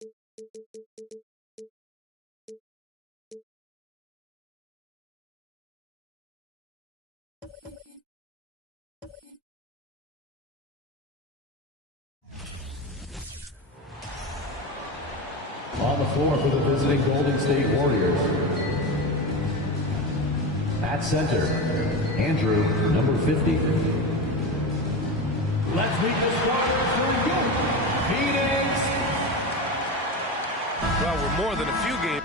On the floor for the visiting Golden State Warriors. At center, Andrew, number 50. Let's meet the starters for Phoenix. Well, we're more than a few games.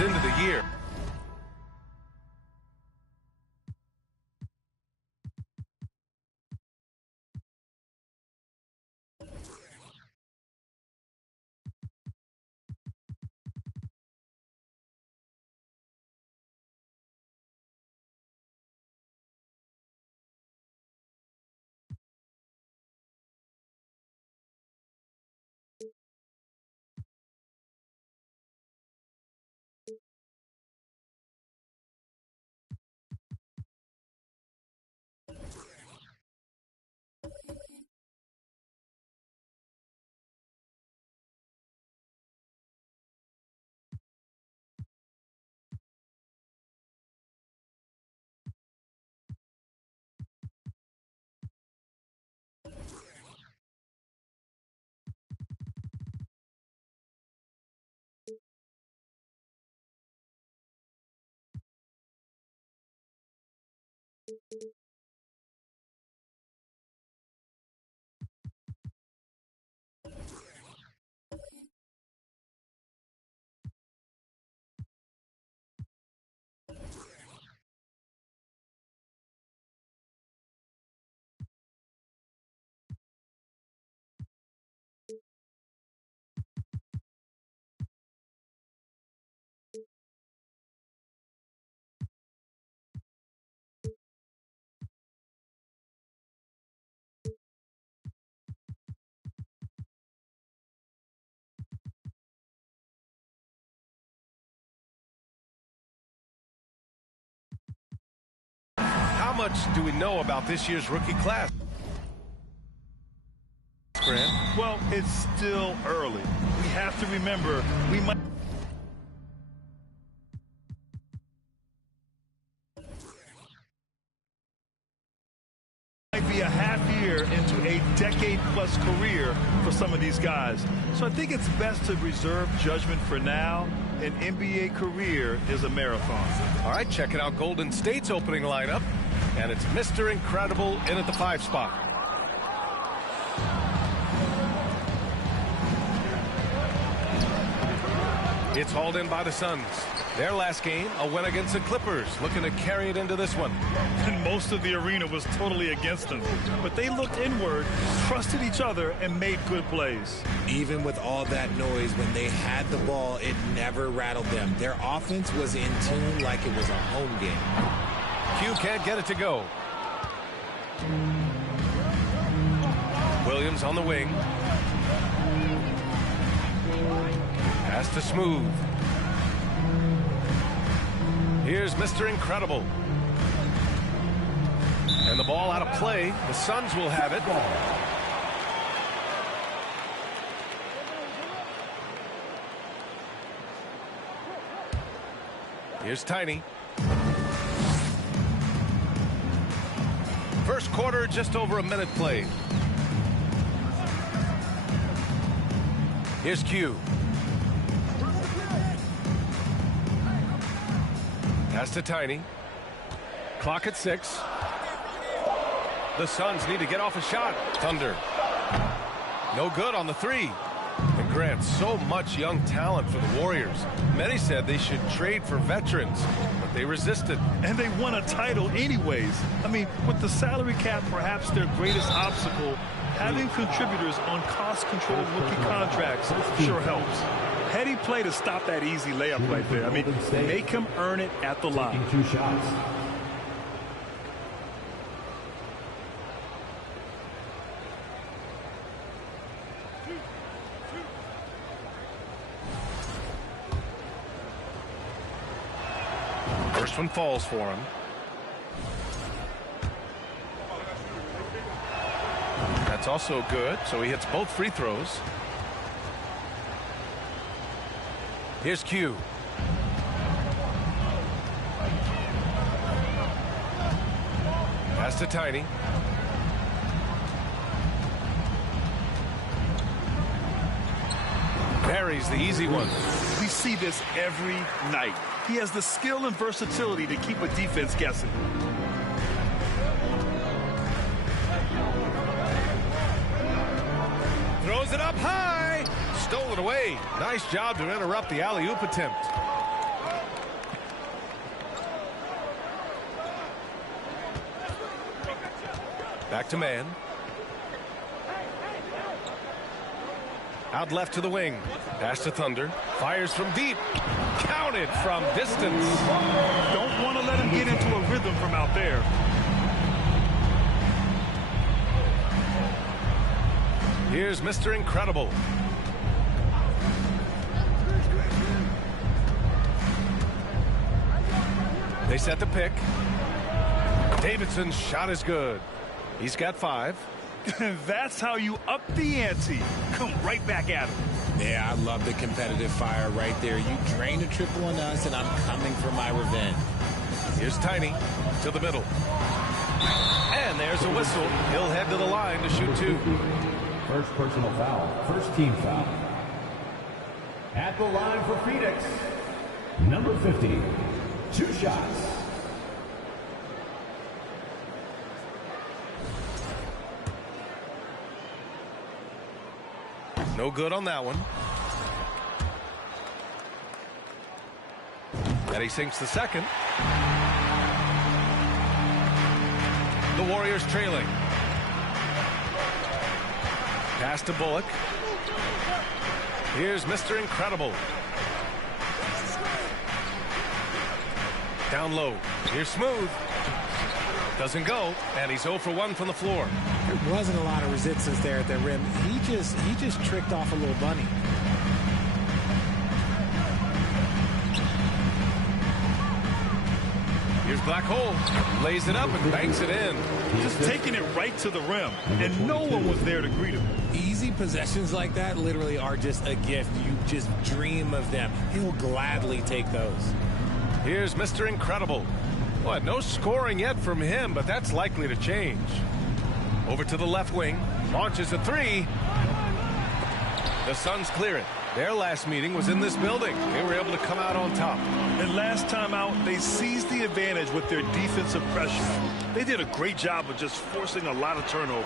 Into the year. How much do we know about this year's rookie class? Grant? Well, it's still early. We have to remember we might be a half year into a decade-plus career for some of these guys. So I think it's best to reserve judgment for now. An NBA career is a marathon. All right, checking out Golden State's opening lineup. And it's Mr. Incredible in at the 5 spot. It's hauled in by the Suns. Their last game, a win against the Clippers, looking to carry it into this one. And most of the arena was totally against them. But they looked inward, trusted each other, and made good plays. Even with all that noise, when they had the ball, it never rattled them. Their offense was in tune like it was a home game. Q can't get it to go. Williams on the wing. Pass to Smooth. Here's Mr. Incredible. And the ball out of play. The Suns will have it. Here's Tiny. First quarter, just over a minute played. Here's Q. Pass to Tiny. Clock at 6. The Suns need to get off a shot. Thunder. No good on the 3. And Grant, so much young talent for the Warriors. Many said they should trade for veterans, but they resisted. And they won a title anyways. I mean, with the salary cap perhaps their greatest obstacle, having contributors on cost-controlled rookie contracts sure helps. Heady play to stop that easy layup right there. I mean, make him earn it at the line. 2 shots. First one falls for him. That's also good, so he hits both free throws. Here's Q. Pass to Tiny. Buries the easy one. We see this every night. He has the skill and versatility to keep a defense guessing. Throws it up high. Stolen away. Nice job to interrupt the alley-oop attempt. Back to man. Out left to the wing. Pass to Thunder. Fires from deep. Counted from distance. Don't want to let him get into a rhythm from out there. Here's Mr. Incredible. They set the pick. Davidson's shot is good. He's got 5. That's how you up the ante. Come right back at him. Yeah, I love the competitive fire right there. You drain a triple on us, and I'm coming for my revenge. Here's Tiny to the middle. And there's a whistle. He'll head to the line to shoot 2. First personal foul. First team foul. At the line for Phoenix, number 50. 2 shots. No good on that one. And he sinks the second. The Warriors trailing. Pass to Bullock. Here's Mr. Incredible. Down low. Here's Smooth. Doesn't go, and he's 0 for 1 from the floor. There wasn't a lot of resistance there at the rim. He just tricked off a little bunny. Here's Black Hole. Lays it up and banks it in. Just taking it right to the rim, and no one was there to greet him. Easy possessions like that literally are just a gift. You just dream of them. He'll gladly take those. Here's Mr. Incredible. Well, no scoring yet from him, but that's likely to change. Over to the left wing. Launches a 3. The Suns clear it. Their last meeting was in this building. They were able to come out on top. And last time out, they seized the advantage with their defensive pressure. They did a great job of just forcing a lot of turnovers.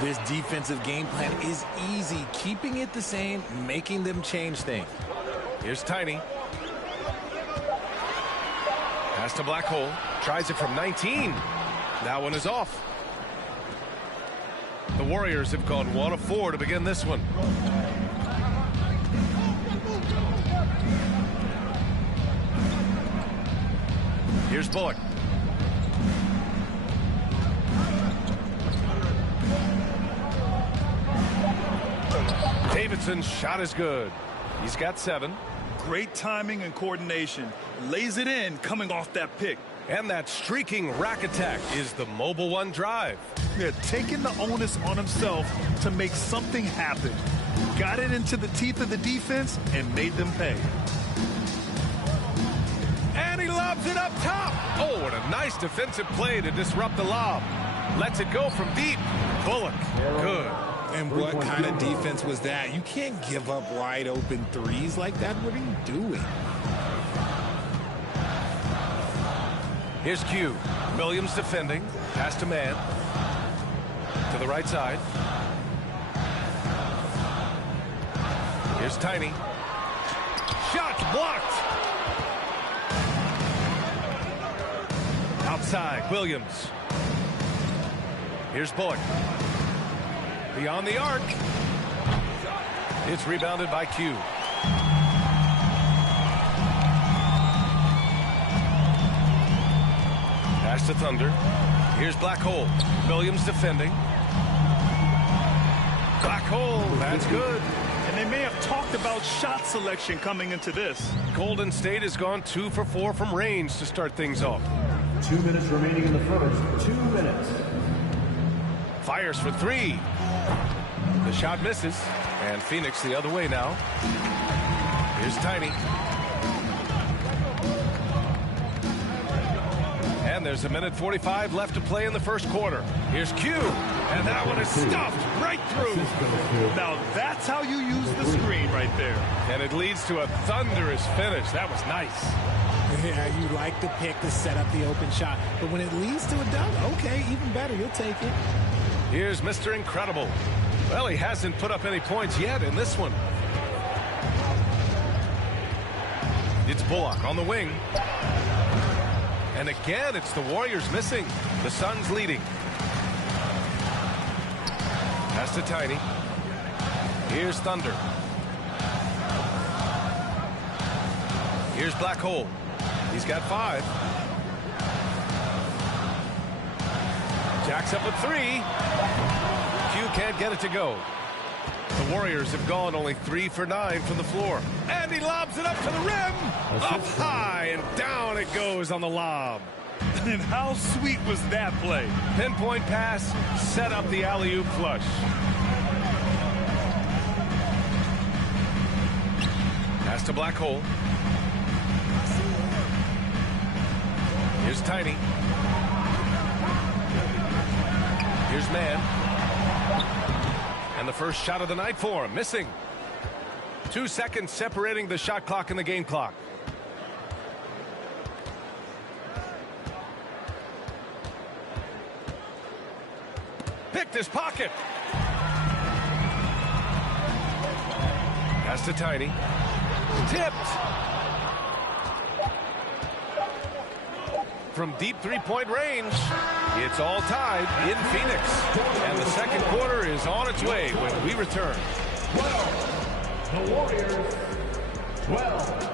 This defensive game plan is easy. Keeping it the same, making them change things. Here's Tiny. Pass to Black Hole. Tries it from 19. That one is off. The Warriors have gone 1 of 4 to begin this one. Here's Bullock. Davidson's shot is good. He's got 7. Great timing and coordination. Lays it in coming off that pick. And that streaking rack attack is the Mobile One drive. Yeah, taking the onus on himself to make something happen. Got it into the teeth of the defense and made them pay. And he lobs it up top. Oh, and a nice defensive play to disrupt the lob. Lets it go from deep. Bullock, good. And what kind of defense was that? You can't give up wide open threes like that. What are you doing? Here's Q. Williams defending. Pass to man. To the right side. Here's Tiny. Shot blocked. Outside, Williams. Here's Bullock. Beyond the arc. It's rebounded by Q. Pass to Thunder. Here's Black Hole. Williams defending. Black Hole, that's good. And And they may have talked about shot selection coming into this. Golden State has gone 2 for 4 from range to start things off. 2 minutes remaining in the first. 2 minutes. Fires for 3. The shot misses. And Phoenix the other way now. Here's Tiny. And there's 1:45 left to play in the first quarter. Here's Q. And that one is stuffed right through. Now that's how you use the screen right there. And it leads to a thunderous finish. That was nice. Yeah, you like the pick to set up the open shot. But when it leads to a dunk, okay, even better. You'll take it. Here's Mr. Incredible. Well, he hasn't put up any points yet in this one. It's Bullock on the wing. And again, it's the Warriors missing. The Suns leading. Pass to Tiny. Here's Thunder. Here's Black Hole. He's got 5. Jacks up a 3. Q can't get it to go. The Warriors have gone only 3 for 9 from the floor. And he lobs it up to the rim. Up high and down it goes on the lob. And how sweet was that play? Pinpoint pass, set up the alley-oop flush. Pass to Black Hole. Here's Tiny. Here's Man. And the first shot of the night for him, missing. 2 seconds separating the shot clock and the game clock. Picked his pocket. Pass to Tiny. Tipped. From deep three-point range, it's all tied in Phoenix. And the second quarter is on its way when we return. 12. The Warriors, 12.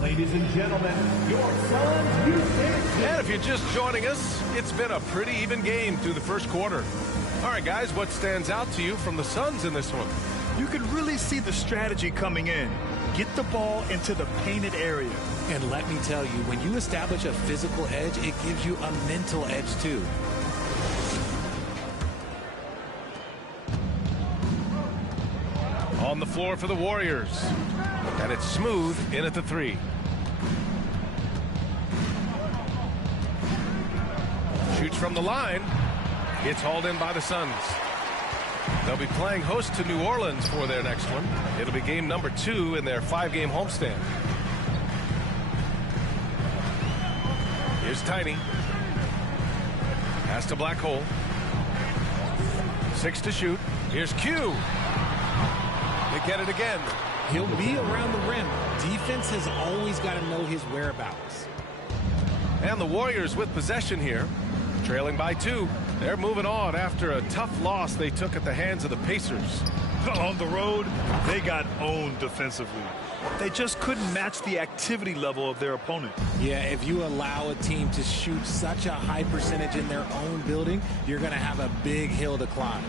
Ladies and gentlemen, your Suns Houston. And if you're just joining us, it's been a pretty even game through the first quarter. All right, guys, what stands out to you from the Suns in this one? You can really see the strategy coming in. Get the ball into the painted area. And let me tell you, when you establish a physical edge, it gives you a mental edge too. On the floor for the Warriors. And it's Smooth in at the 3. Shoots from the line. It's hauled in by the Suns. They'll be playing host to New Orleans for their next one. It'll be game number 2 in their 5-game homestand. Here's Tiny. Pass to Black Hole. 6 to shoot. Here's Q. They get it again. He'll be around the rim. Defense has always got to know his whereabouts. And the Warriors with possession here. Trailing by 2. They're moving on after a tough loss they took at the hands of the Pacers. On the road, they got owned defensively. They just couldn't match the activity level of their opponent. Yeah, if you allow a team to shoot such a high percentage in their own building, you're going to have a big hill to climb.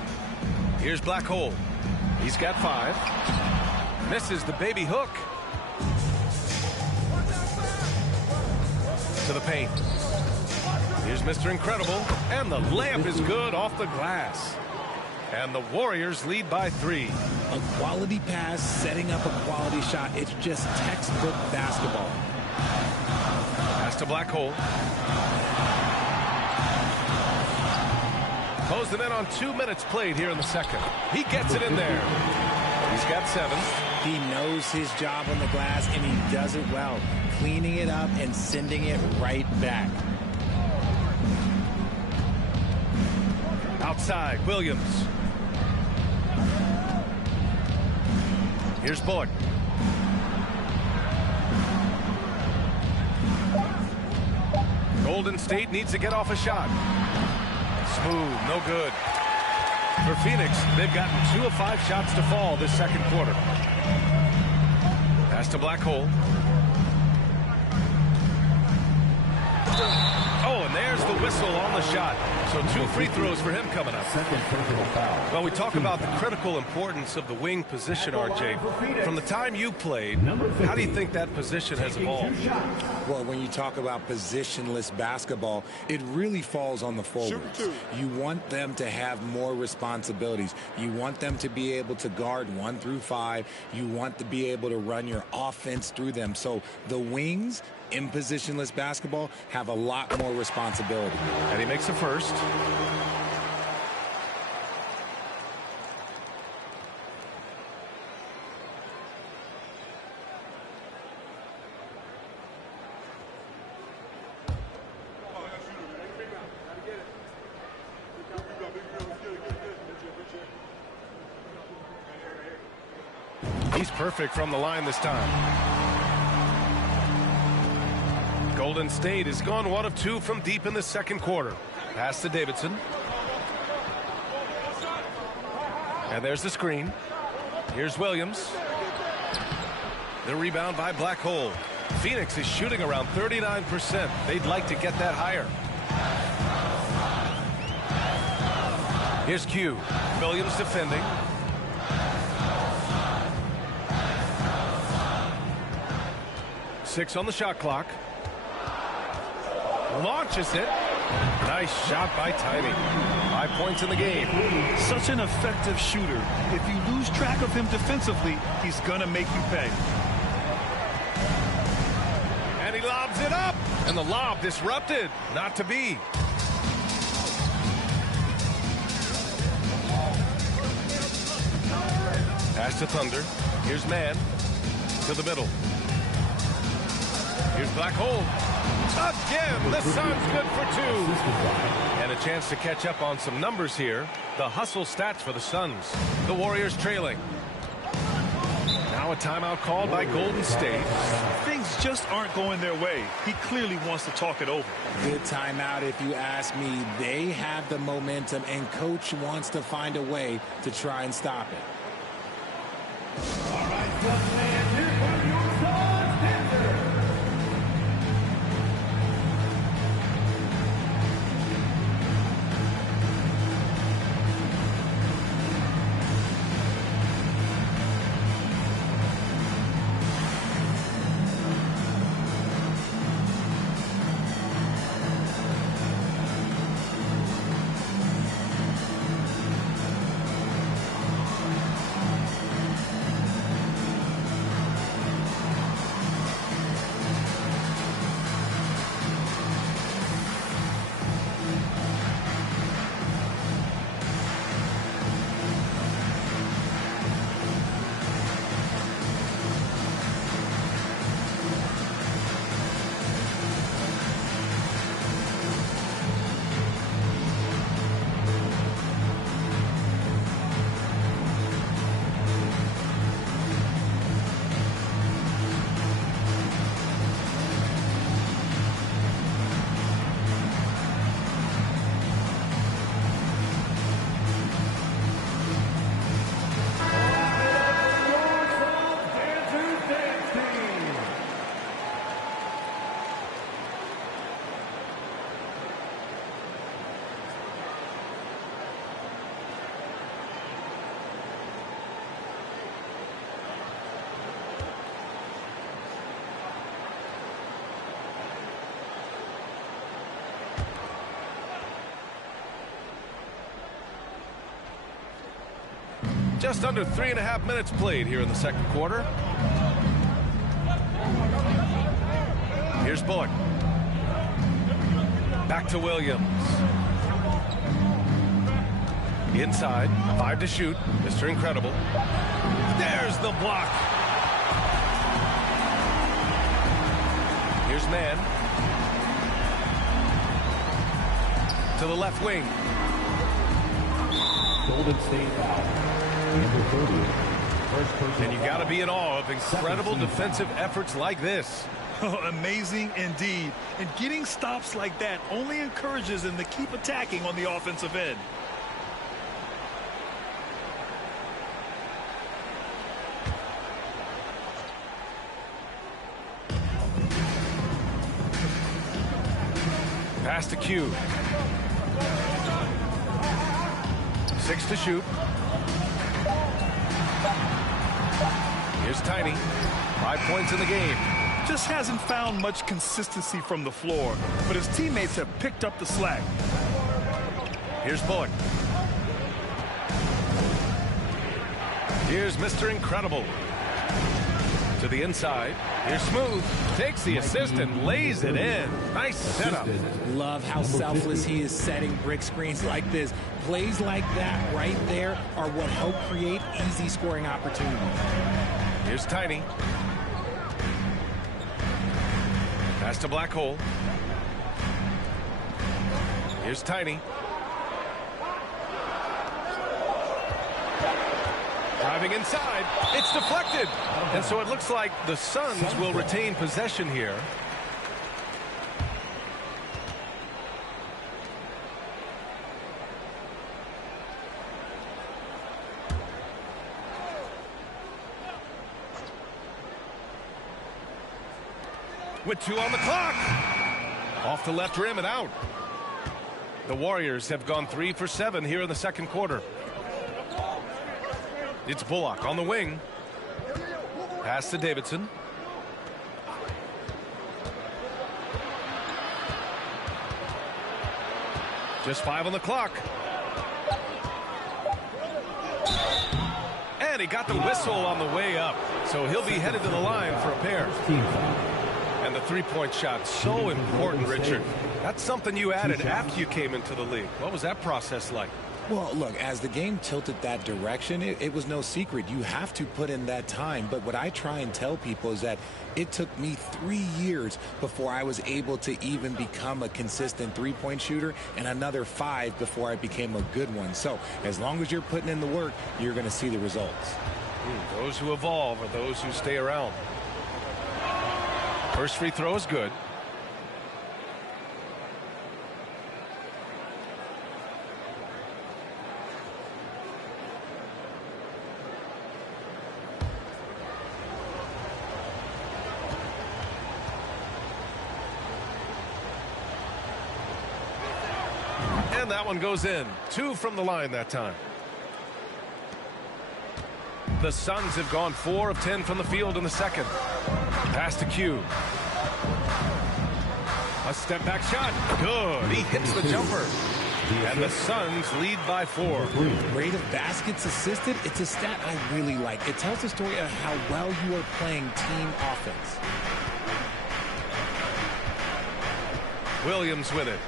Here's Black Hole. He's got 5. Misses the baby hook. To the paint. Here's Mr. Incredible, and the layup is good off the glass. And the Warriors lead by 3. A quality pass, setting up a quality shot. It's just textbook basketball. Pass to Black Hole. Closing in on 2 minutes played here in the second. He gets it in there. He's got 7. He knows his job on the glass, and he does it well. Cleaning it up and sending it right back. Outside, Williams. Here's Bullock. Golden State needs to get off a shot. Smooth, no good. For Phoenix, they've gotten 2 of 5 shots to fall this second quarter. Pass to Black Hole. Oh, and there's the whistle on the shot. So 2 free throws for him coming up. Second personal foul. Well, we talk about the critical importance of the wing position, RJ. From the time you played, how do you think that position has evolved? Well, when you talk about positionless basketball, it really falls on the forwards. You want them to have more responsibilities. You want them to be able to guard 1 through 5. You want to be able to run your offense through them. So the wings in positionless basketball have a lot more responsibility. And he makes the first. He's perfect from the line this time. Golden State has gone 1 of 2 from deep in the second quarter. Pass to Davidson. And there's the screen. Here's Williams. The rebound by Black Hole. Phoenix is shooting around 39%. They'd like to get that higher. Here's Q. Williams defending. Six on the shot clock. Launches it. Nice shot by Tiny. 5 points in the game. Such an effective shooter. If you lose track of him defensively, he's going to make you pay. And he lobs it up. And the lob disrupted. Not to be. Pass to Thunder. Here's Man. To the middle. Here's Black Hole. Again, the Suns good for 2. And a chance to catch up on some numbers here. The hustle stats for the Suns. The Warriors trailing. Now a timeout called by Golden State. Things just aren't going their way. He clearly wants to talk it over. Good timeout if you ask me. They have the momentum, and Coach wants to find a way to try and stop it. All right, fans, here come your Suns dancers. Just under 3.5 minutes played here in the second quarter. Here's Bullock. Back to Williams. Inside, 5 to shoot. Mr. Incredible. There's the block. Here's Man. To the left wing. Golden State foul. Number 30. First person. And you got to be in awe of incredible defensive efforts like this. Oh, amazing indeed. And getting stops like that only encourages them to keep attacking on the offensive end. Pass to Q. 6 to shoot. Here's Tiny. 5 points in the game. Just hasn't found much consistency from the floor, but his teammates have picked up the slack. Here's Bullock. Here's Mr. Incredible. To the inside. Here's Smooth. Takes the assist and lays it in. Nice setup. Love how selfless he is setting brick screens like this. Plays like that right there are what help create easy scoring opportunities. Here's Tiny. Pass to Black Hole. Here's Tiny. Driving inside. It's deflected. And so it looks like the Suns will retain possession here. With 2 on the clock. Off the left rim and out. The Warriors have gone 3 for 7 here in the second quarter. It's Bullock on the wing. Pass to Davidson. Just 5 on the clock. And he got the whistle on the way up. So he'll be headed to the line for a pair. And the three-point shot, so important, Richard. That's something you added after you came into the league. What was that process like? Well, look, as the game tilted that direction, it was no secret. You have to put in that time. But what I try and tell people is that it took me 3 years before I was able to even become a consistent three-point shooter, and another 5 before I became a good one. So as long as you're putting in the work, you're going to see the results. Those who evolve are those who stay around. First free throw is good. And that one goes in. 2 from the line that time. The Suns have gone 4 of 10 from the field in the second. Pass to Q. A step back shot. Good. He hits the jumper. And the Suns lead by 4. Rate of baskets assisted, it's a stat I really like. It tells the story of how well you are playing team offense. Williams with it.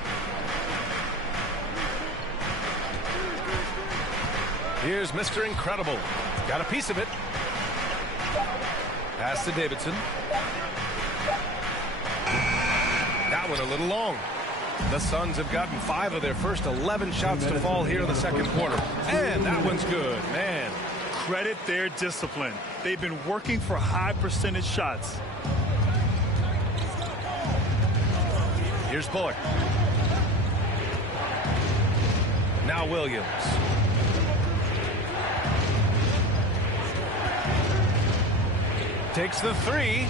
Here's Mr. Incredible. Got a piece of it. Pass to Davidson. That one a little long. The Suns have gotten 5 of their first 11 shots to fall here in the second quarter. And that one's good, man. Credit their discipline. They've been working for high percentage shots. Here's Bullock. Now Williams. Takes the 3.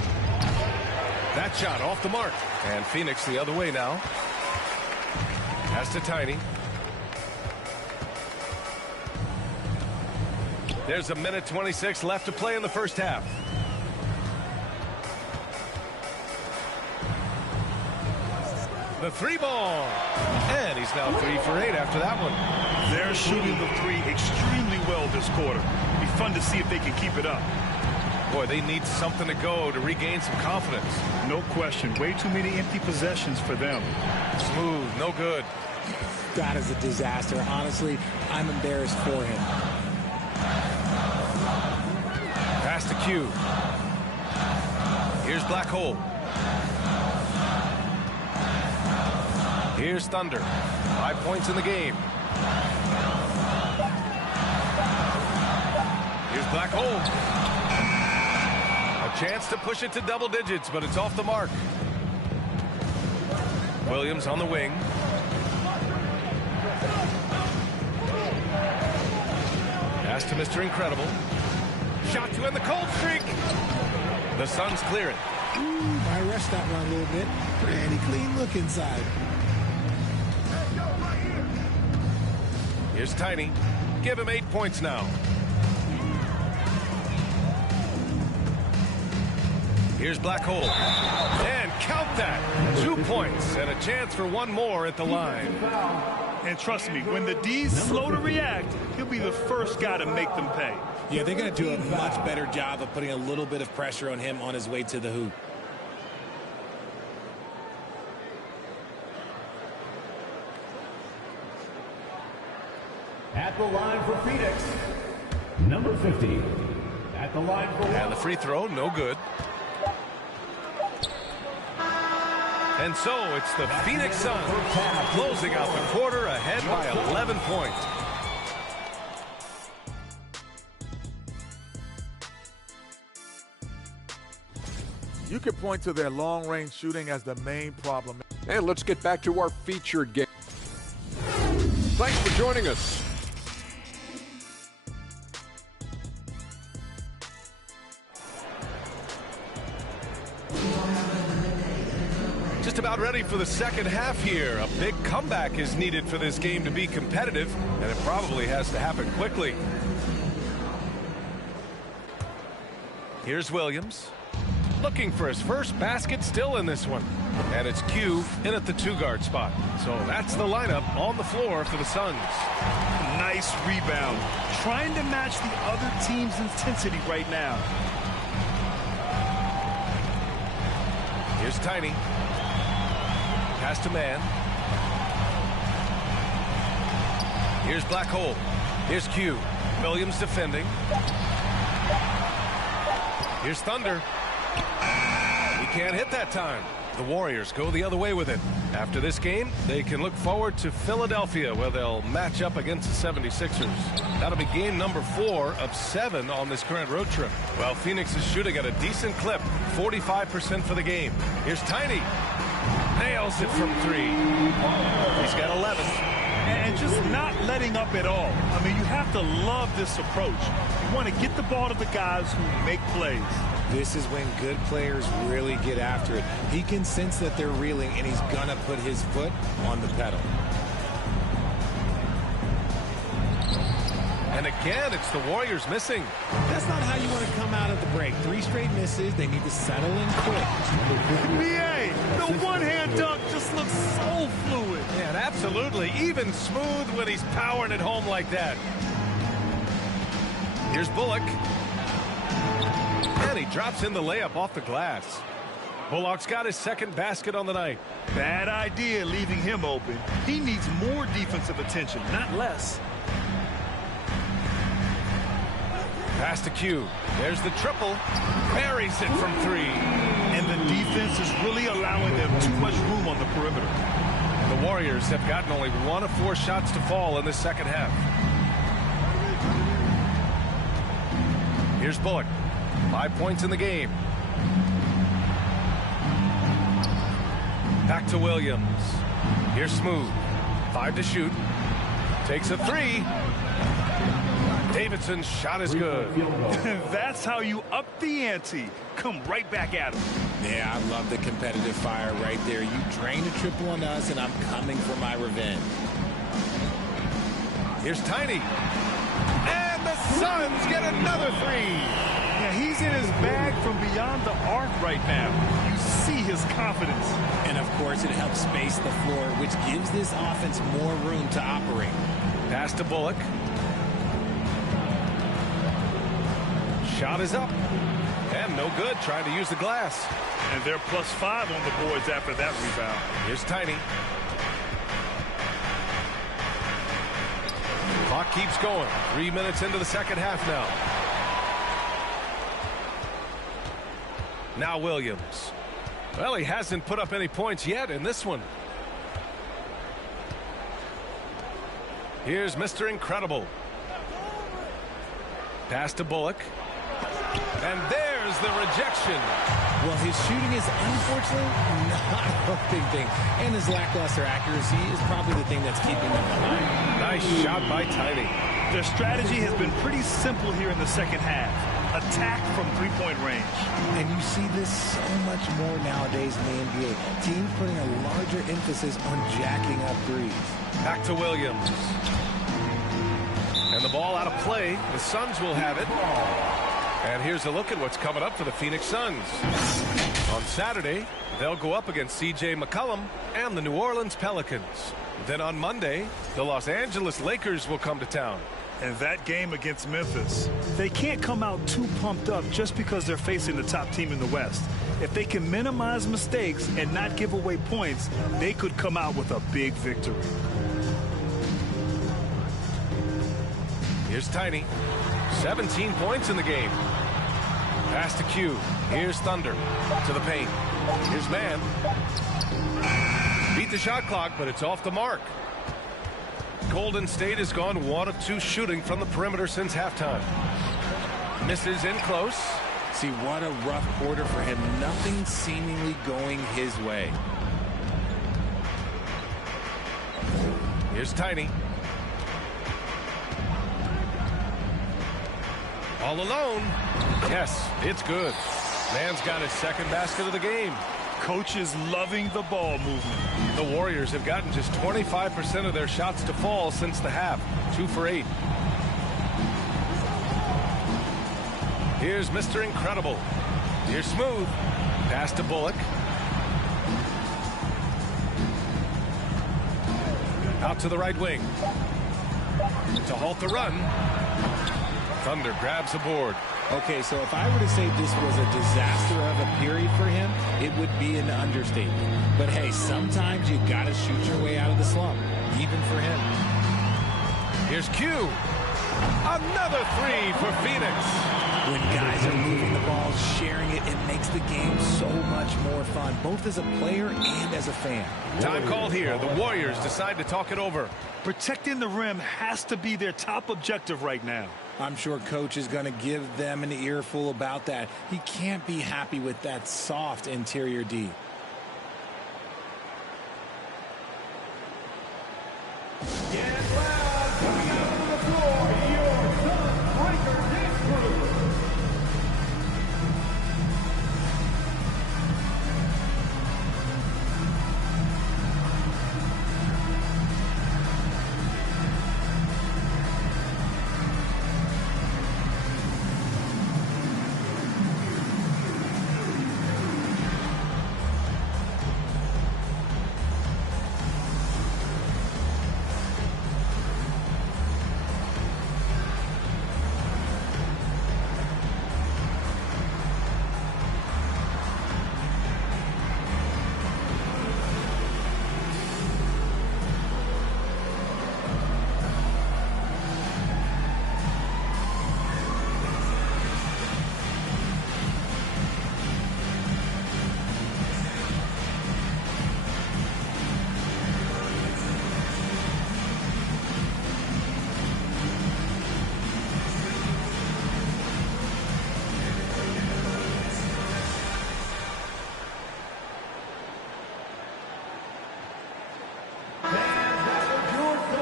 That shot off the mark. And Phoenix the other way now. Pass to Tiny. There's 1:26 left to play in the first half. The 3 ball. And he's now 3 for 8 after that one. They're shooting the 3 extremely well this quarter. It'll be fun to see if they can keep it up. Boy, they need something to go to regain some confidence. No question. Way too many empty possessions for them. Smooth, no good. That is a disaster. Honestly, I'm embarrassed for him. Pass to Q. Here's Black Hole. Here's Thunder. 5 points in the game. Here's Black Hole. A chance to push it to double digits, but it's off the mark. Williams on the wing. Pass to Mr. Incredible. Shot to end the cold streak. The Suns clear it. I rushed that one a little bit. Pretty clean look inside. Here's Tiny. Give him 8 points now. Here's Black Hole. And count that. 2 points and a chance for one more at the line. And trust me, when the D's slow to react, he'll be the first guy to make them pay. Yeah, they're going to do a much better job of putting a little bit of pressure on him on his way to the hoop. At the line for Phoenix, number 50. At the line for and the free throw, no good. And so it's the Phoenix Suns closing out the quarter ahead by 11 points. You could point to their long-range shooting as the main problem. And let's get back to our featured game. Thanks for joining us. Just about ready for the second half here. A big comeback is needed for this game to be competitive, and it probably has to happen quickly. Here's Williams. Looking for his first basket, still in this one. And it's Q in at the 2-guard spot. So that's the lineup on the floor for the Suns. Nice rebound. Trying to match the other team's intensity right now. Here's Tiny. Pass to man. Here's Black Hole. Here's Q. Williams defending. Here's Thunder. He can't hit that time. The Warriors go the other way with it. After this game, they can look forward to Philadelphia, where they'll match up against the 76ers. That'll be game number 4 of 7 on this current road trip. Well, Phoenix is shooting at a decent clip, 45% for the game. Here's Tiny. Nails it from 3. He's got 11. And just not letting up at all. I mean, you have to love this approach. You want to get the ball to the guys who make plays. This is when good players really get after it. He can sense that they're reeling, and he's going to put his foot on the pedal. And again, it's the Warriors missing. That's not how you want to come out of the break. 3 straight misses. They need to settle in quick. NBA, the one-hand dunk just looks so fluid. Yeah, and absolutely. Even smooth when he's powering it home like that. Here's Bullock. And he drops in the layup off the glass. Bullock's got his second basket on the night. Bad idea leaving him open. He needs more defensive attention, not less. Pass to Q. There's the triple. Buries it from 3. And the defense is really allowing them too much room on the perimeter. The Warriors have gotten only 1 of 4 shots to fall in the second half. Here's Bullock. 5 points in the game. Back to Williams. Here's Smooth. 5 to shoot. Takes a 3. Davidson's shot is good. That's how you up the ante. Come right back at him. Yeah, I love the competitive fire right there. You drain a triple on us, and I'm coming for my revenge. Here's Tiny. And the Suns get another 3. Yeah, he's in his bag from beyond the arc right now. You see his confidence. And, of course, it helps space the floor, which gives this offense more room to operate. Pass to Bullock. Shot is up. And no good, trying to use the glass. And they're +5 on the boards after that rebound. Here's Tiny. Clock keeps going. 3 minutes into the second half now. Now Williams. Well, he hasn't put up any points yet in this one. Here's Mr. Incredible. Pass to Bullock. And there's the rejection. Well, his shooting is unfortunately not a helping thing. And his lackluster accuracy is probably the thing that's keeping them behind. Nice shot by Tiny. Their strategy has been pretty simple here in the second half. Attack from 3-point range. And you see this so much more nowadays in the NBA. Teams putting a larger emphasis on jacking up threes. Back to Williams. And the ball out of play. The Suns will have it. And here's a look at what's coming up for the Phoenix Suns. On Saturday, they'll go up against C.J. McCollum and the New Orleans Pelicans. Then on Monday, the Los Angeles Lakers will come to town. And that game against Memphis, they can't come out too pumped up just because they're facing the top team in the West. If they can minimize mistakes and not give away points, they could come out with a big victory. Here's Tiny. 17 points in the game. Pass to Q. Here's Thunder. To the paint. Here's Man. Beat the shot clock, but it's off the mark. Golden State has gone 1 of 2 shooting from the perimeter since halftime. Misses in close. See, what a rough quarter for him. Nothing seemingly going his way. Here's Tiny. All alone. Yes, it's good. Man's got his second basket of the game. Coach is loving the ball movement. The Warriors have gotten just 25% of their shots to fall since the half. 2 for 8. Here's Mr. Incredible. Here's Smooth. Pass to Bullock. Out to the right wing. To halt the run. Thunder grabs the board. Okay, so if I were to say this was a disaster of a period for him, it would be an understatement. But hey, sometimes you got to shoot your way out of the slump, even for him. Here's Q. Another 3 for Phoenix. When guys are moving the ball, sharing it, it makes the game so much more fun, both as a player and as a fan. Time called here. The Warriors decide to talk it over. Protecting the rim has to be their top objective right now. I'm sure Coach is going to give them an earful about that. He can't be happy with that soft interior D. Get loud, coming out on the floor, your Sunbreaker Dance Crew.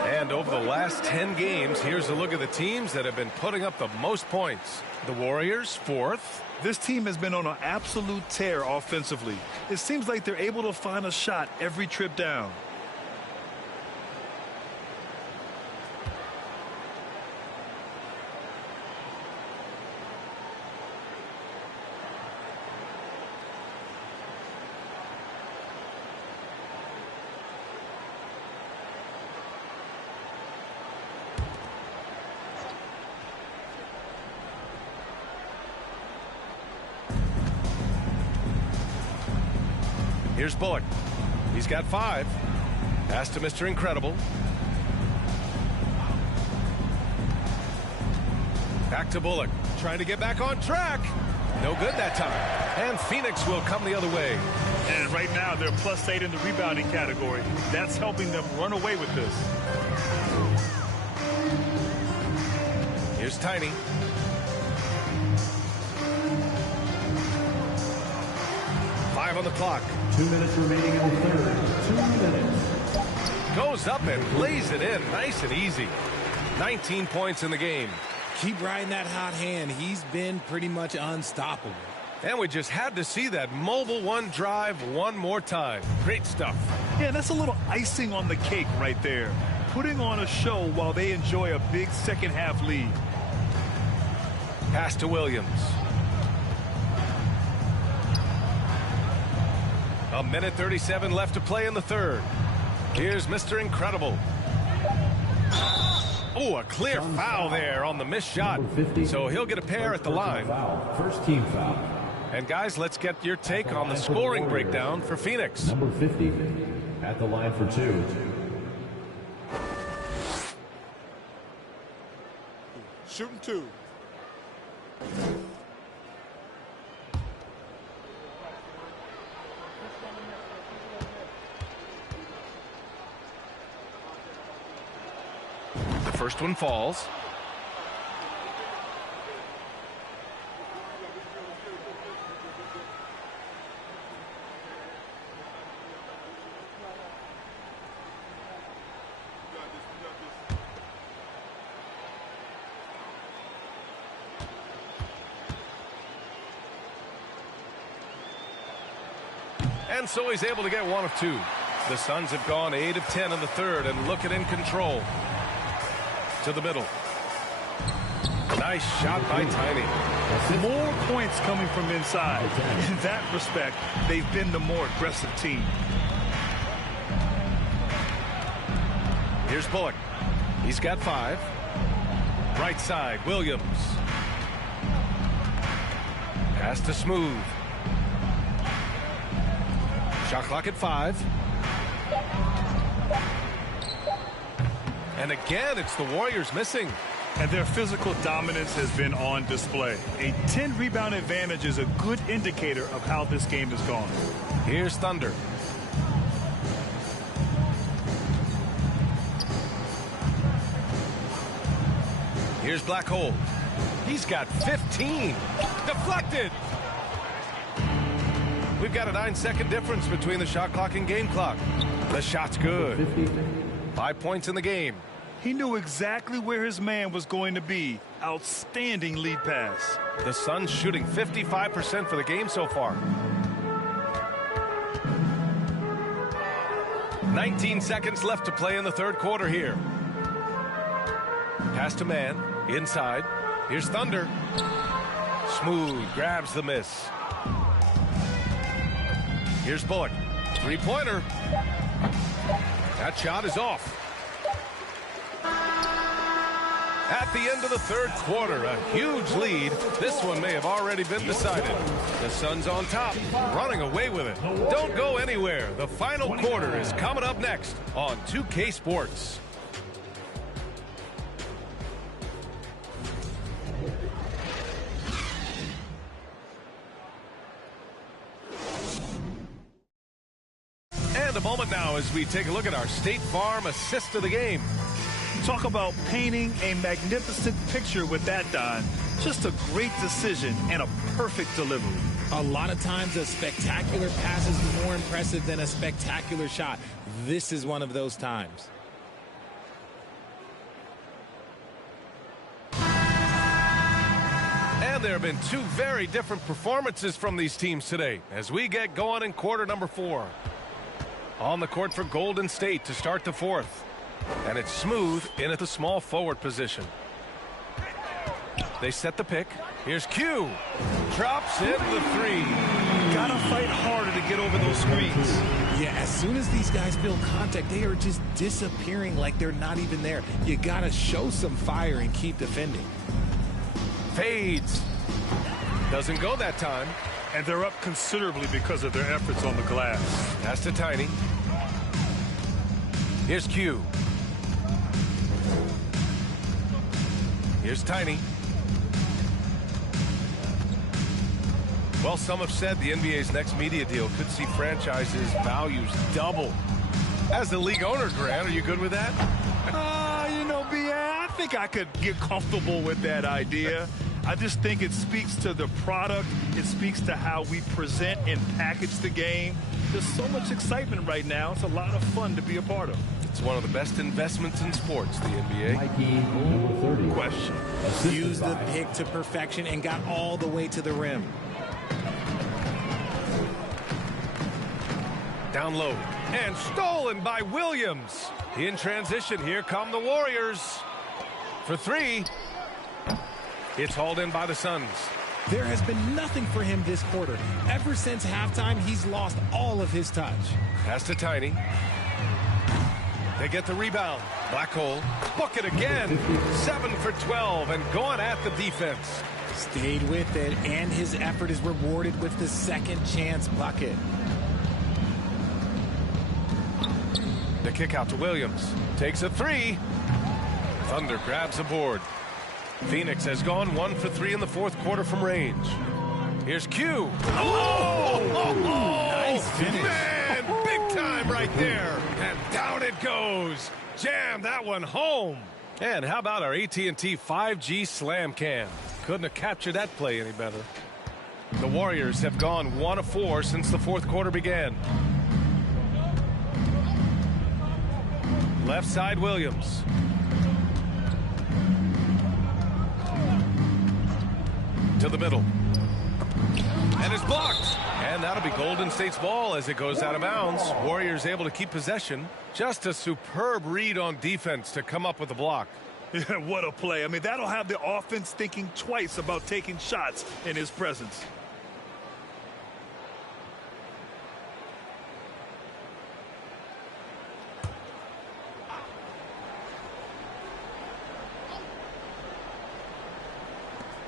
And over the last 10 games, here's a look at the teams that have been putting up the most points. The Warriors, 4th. This team has been on an absolute tear offensively. It seems like they're able to find a shot every trip down. Here's Bullock. He's got 5. Pass to Mr. Incredible. Back to Bullock. Trying to get back on track. No good that time. And Phoenix will come the other way. And right now they're +8 in the rebounding category. That's helping them run away with this. Here's Tiny. On the clock. 2 minutes remaining in the third. 2 minutes. Goes up and lays it in. Nice and easy. 19 points in the game. Keep riding that hot hand. He's been pretty much unstoppable. And we just had to see that mobile one drive one more time. Great stuff. Yeah, that's a little icing on the cake right there. putting on a show while they enjoy a big second-half lead. Pass to Williams. A minute 37 left to play in the third. Here's Mr. Incredible. Oh, a clear foul there on the missed shot. So he'll get a pair at the line. First team foul. And guys, let's get your take on the scoring breakdown for Phoenix. Number 50 at the line for two. Shooting two. The first one falls. And so he's able to get one of two. The Suns have gone 8 of 10 in the third and looking in control. To the middle. Nice shot by Tiny. More points coming from inside. In that respect, they've been the more aggressive team. Here's Bullock. He's got 5. Right side, Williams. Pass to Smooth. Shot clock at 5. And again, it's the Warriors missing. And their physical dominance has been on display. A 10-rebound advantage is a good indicator of how this game has gone. Here's Thunder. Here's Black Hole. He's got 15. Deflected. We've got a 9-second difference between the shot clock and game clock. The shot's good. 5 points in the game. He knew exactly where his man was going to be. Outstanding lead pass. The Suns shooting 55% for the game so far. 19 seconds left to play in the third quarter here. Pass to man. Inside. Here's Thunder. Smooth grabs the miss. Here's Bullock. Three-pointer. That shot is off. At the end of the third quarter, a huge lead. This one may have already been decided. The Suns on top, running away with it. Don't go anywhere. The final quarter is coming up next on 2K Sports. And a moment now as we take a look at our State Farm assist of the game. Talk about painting a magnificent picture with that, Don. Just a great decision and a perfect delivery. A lot of times a spectacular pass is more impressive than a spectacular shot. This is one of those times. And there have been two very different performances from these teams today as we get going in quarter number 4. On the court for Golden State to start the fourth. And it's Smooth in at the small forward position. They set the pick. Here's Q. Drops in the 3. Gotta fight harder to get over those screens. Yeah, as soon as these guys feel contact, they are just disappearing like they're not even there. You gotta show some fire and keep defending. Fades. Doesn't go that time. And they're up considerably because of their efforts on the glass. Pass to Tiny. Here's Q. Here's Tiny. Well, some have said the NBA's next media deal could see franchises' values double. As the league owner, Grant, are you good with that? You know, B, I think I could get comfortable with that idea. I just think it speaks to the product. It speaks to how we present and package the game. There's so much excitement right now. It's a lot of fun to be a part of. It's one of the best investments in sports, the NBA. Mikey, number 30. Question. Used the pick to perfection and got all the way to the rim. Down low. And stolen by Williams. In transition, here come the Warriors. For three. It's hauled in by the Suns. There has been nothing for him this quarter. Ever since halftime, he's lost all of his touch. Pass to Tiny. They get the rebound. Black hole. Book it again. 7 for 12 and going at the defense. Stayed with it, and his effort is rewarded with the second chance bucket. The kick out to Williams. Takes a three. Thunder grabs a board. Phoenix has gone 1 for 3 in the fourth quarter from range. Here's Q. Nice finish. Man, big time right there. And down it goes. Jam that one home. And how about our AT&T 5G Slam Cam? Couldn't have captured that play any better. The Warriors have gone 1 of 4 since the fourth quarter began. Left side, Williams. To the middle. And it's blocked. And that'll be Golden State's ball as it goes out of bounds. Warriors able to keep possession. Just a superb read on defense to come up with the block. Yeah, what a play. I mean, that'll have the offense thinking twice about taking shots in his presence.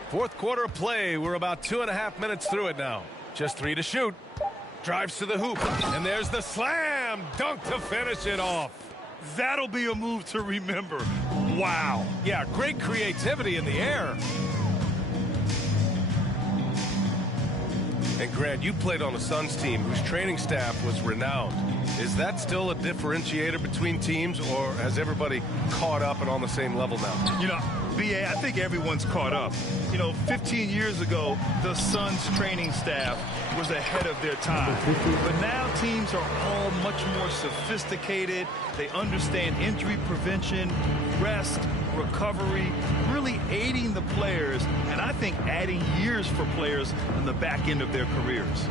Fourth quarter of play. We're about 2.5 minutes through it now. Just 3 to shoot. Drives to the hoop. And there's the slam dunk to finish it off. That'll be a move to remember. Wow. Yeah, great creativity in the air. And Grant, you played on a Suns team whose training staff was renowned. Is that still a differentiator between teams, or has everybody caught up and on the same level now? You know, B.A., I think everyone's caught up. You know, 15 years ago, the Suns training staff was ahead of their time. But now teams are all much more sophisticated. They understand injury prevention, rest, recovery, really aiding the players, and I think adding years for players on the back end of their careers.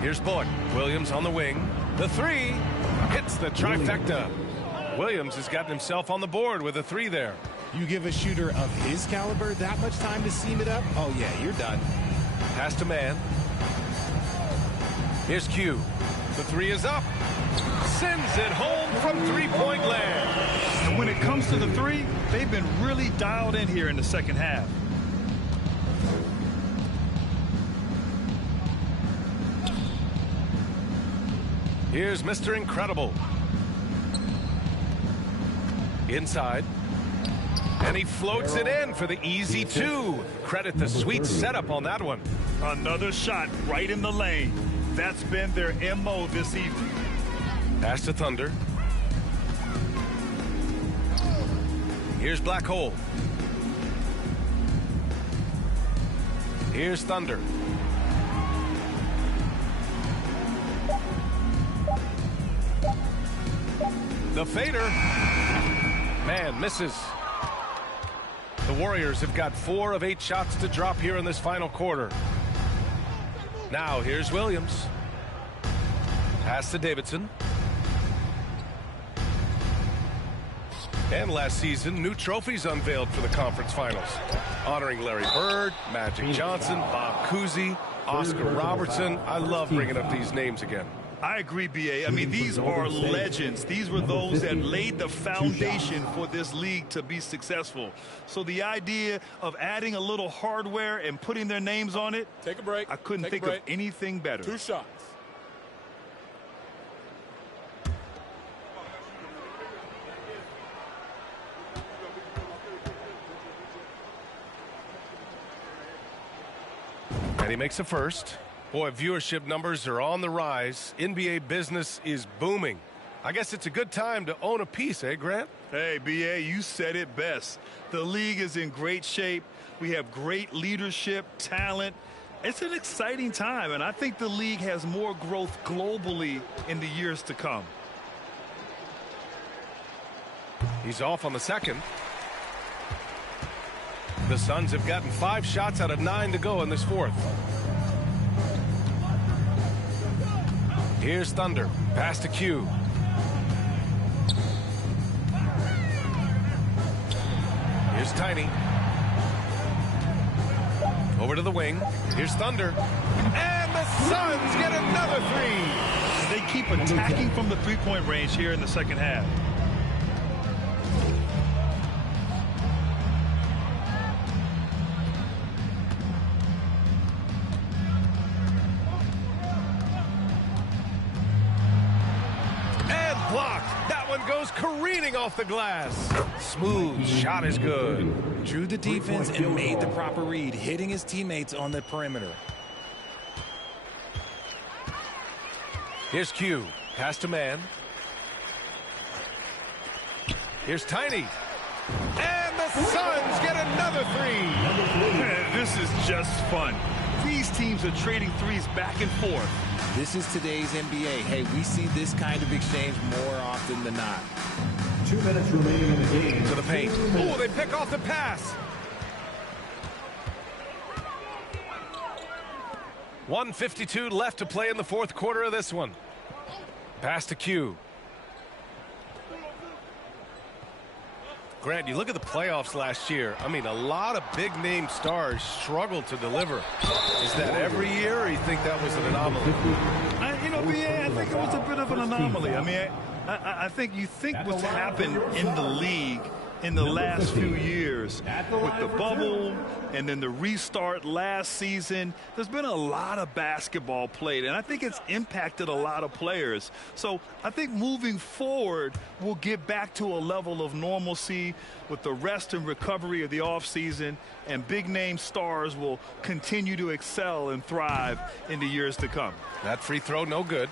Here's Bullock. Williams on the wing. The three hits the trifecta. Williams has gotten himself on the board with a three there. You give a shooter of his caliber that much time to seam it up? Oh, yeah, you're done. Pass to man. Here's Q. The three is up. Sends it home from three-point land. And when it comes to the three, they've been really dialed in here in the second half. Here's Mr. Incredible. Inside. And he floats it in for the easy two. Credit the sweet setup on that one. Another shot right in the lane. That's been their MO this evening. Pass to Thunder. Here's Black Hole. Here's Thunder. The fader. Man, misses. The Warriors have got 4 of 8 shots to drop here in this final quarter. Now here's Williams. Pass to Davidson. And last season, new trophies unveiled for the conference finals, honoring Larry Bird, Magic Johnson, Bob Cousy, Oscar Robertson. I love bringing up these names again. I agree, B.A. I mean, these are legends. These were those that laid the foundation for this league to be successful. So the idea of adding a little hardware and putting their names on it, Take a break. I couldn't think of anything better. 2 shots. And he makes a first. Boy, viewership numbers are on the rise. NBA business is booming. I guess it's a good time to own a piece, eh, Grant? Hey, B.A., you said it best. The league is in great shape. We have great leadership, talent. It's an exciting time, and I think the league has more growth globally in the years to come. He's off on the second. The Suns have gotten 5 shots out of 9 to go in this fourth. Here's Thunder. Pass to Q. Here's Tiny. Over to the wing. Here's Thunder. And the Suns get another three. They keep attacking from the three-point range here in the second half. And blocked. That one goes careening off the glass. Smooth shot is good. Drew the defense and made the proper read, hitting his teammates on the perimeter. Here's Q. Pass to man. Here's Tiny. And the Suns get another three. Man, this is just fun. These teams are trading threes back and forth. This is today's NBA. Hey, we see this kind of exchange more often than not. 2 minutes remaining in the game. To the paint. Oh, they pick off the pass. 1:52 left to play in the fourth quarter of this one. Pass to Q. Grant, you look at the playoffs last year. I mean, a lot of big-name stars struggled to deliver. Is that every year, or you think that was an anomaly? I think it was a bit of an anomaly. I mean, I think you think what's happened in the league in the last few years with the bubble and then the restart last season. There's been a lot of basketball played, and I think it's impacted a lot of players. So I think moving forward, we'll get back to a level of normalcy with the rest and recovery of the offseason, and big-name stars will continue to excel and thrive in the years to come. That free throw, no good.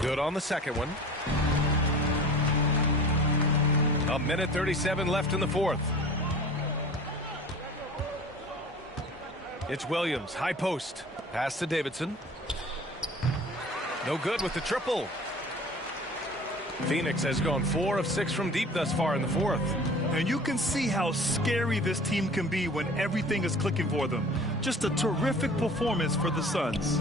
Good on the second one. 1:37 left in the fourth. It's Williams, high post. Pass to Davidson. No good with the triple. Phoenix has gone 4 of 6 from deep thus far in the fourth. And you can see how scary this team can be when everything is clicking for them. Just a terrific performance for the Suns.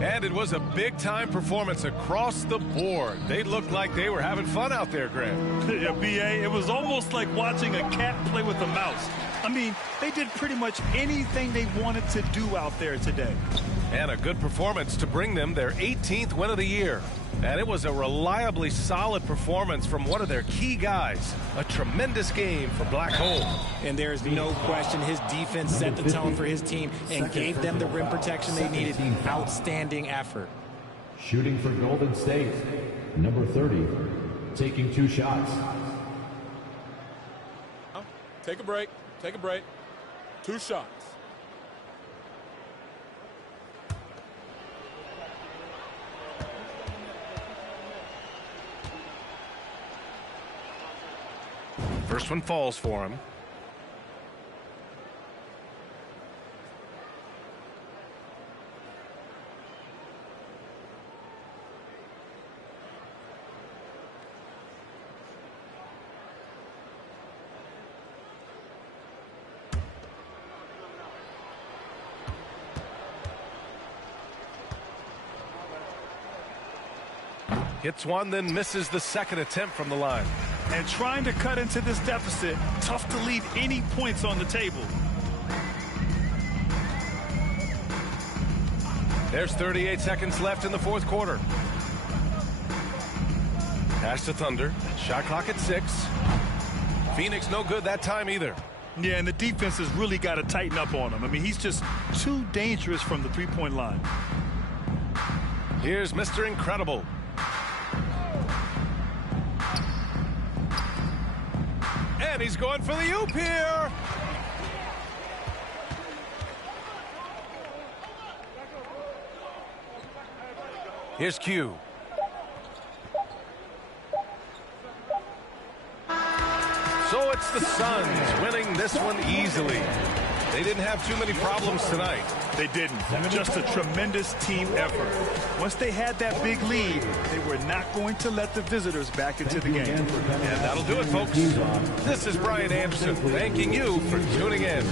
And it was a big-time performance across the board. They looked like they were having fun out there, Grant. Yeah, B.A., it was almost like watching a cat play with a mouse. I mean, they did pretty much anything they wanted to do out there today. And a good performance to bring them their 18th win of the year. And it was a reliably solid performance from one of their key guys. A tremendous game for Black Hole. And there's no question his defense set the tone for his team and gave them the rim protection they needed. Outstanding effort. Shooting for Golden State, number 30, taking 2 shots. Take a break. Take a break. 2 shots. First one falls for him. Hits one, then misses the second attempt from the line. And trying to cut into this deficit, tough to leave any points on the table. There's 38 seconds left in the fourth quarter. Pass to Thunder. Shot clock at 6. Phoenix no good that time either. Yeah, and the defense has really got to tighten up on him. I mean, he's just too dangerous from the three-point line. Here's Mr. Incredible. And he's going for the oop here. Here's Q. So it's the Suns winning this one easily. They didn't have too many problems tonight. They didn't. Just a tremendous team effort. Once they had that big lead, they were not going to let the visitors back into the game. And that'll do it, folks. This is Brian Anderson thanking you for tuning in.